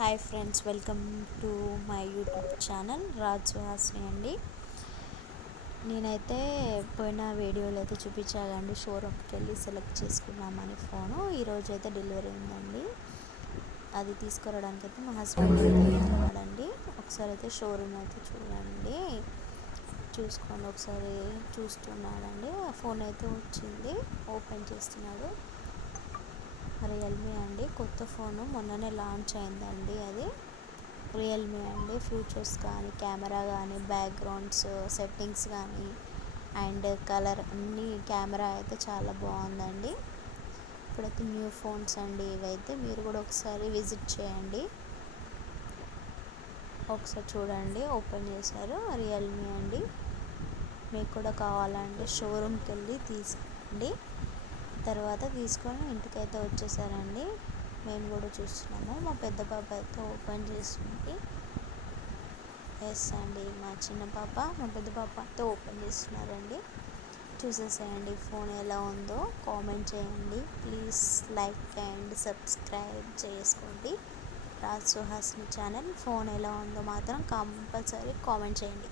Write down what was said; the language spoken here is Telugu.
Hi friends, welcome to my YouTube channel Raj Suhasini అండి. నేనైతే పోయిన వీడియోలో అయితే చూపించాలండి, షోరూమ్కి వెళ్ళి సెలెక్ట్ చేసుకున్నామని ఫోను. ఈరోజు అయితే డెలివరీ ఉందండి. అది తీసుకురావడానికి అయితే మా హస్బెండ్ అయితే వెళ్తున్నాడండి. ఒకసారి అయితే షోరూమ్ అయితే చూడండి, చూసుకోండి. ఒకసారి చూస్తున్నాడండి. ఆ ఫోన్ అయితే వచ్చింది, ఓపెన్ చేస్తున్నాడు. రియల్మీ అండి, కొత్త ఫోను మొన్ననే లాంచ్ అయిందండి. అది రియల్మీ అండి. ఫ్యూచర్స్ కానీ, కెమెరా కానీ, బ్యాక్గ్రౌండ్స్ సెట్టింగ్స్ కానీ అండ్ కలర్ అన్నీ, కెమెరా అయితే చాలా బాగుందండి. ఇప్పుడైతే న్యూ ఫోన్స్ అండి ఇవైతే. మీరు కూడా ఒకసారి విజిట్ చేయండి, ఒకసారి చూడండి. ఓపెన్ చేశారు, రియల్మీ అండి. మీకు కూడా కావాలంటే షోరూమ్కి వెళ్ళి తీసుకోండి. తర్వాత తీసుకొని ఇంటికైతే వచ్చేసారండి. మేము కూడా చూస్తున్నాము. మా పెద్ద పాప అయితే ఓపెన్ చేస్తుంది. ఎస్ అండి, మా చిన్న పాప మా పెద్ద పాప అయితే ఓపెన్ చేస్తున్నారండి. చూసేసేయండి ఫోన్ ఎలా ఉందో, కామెంట్ చేయండి. ప్లీజ్ లైక్ అండ్ సబ్స్క్రైబ్ చేసుకోండి రాజ్ సుహాస్ని ఛానల్. ఫోన్ ఎలా ఉందో మాత్రం కంపల్సరీ కామెంట్ చేయండి.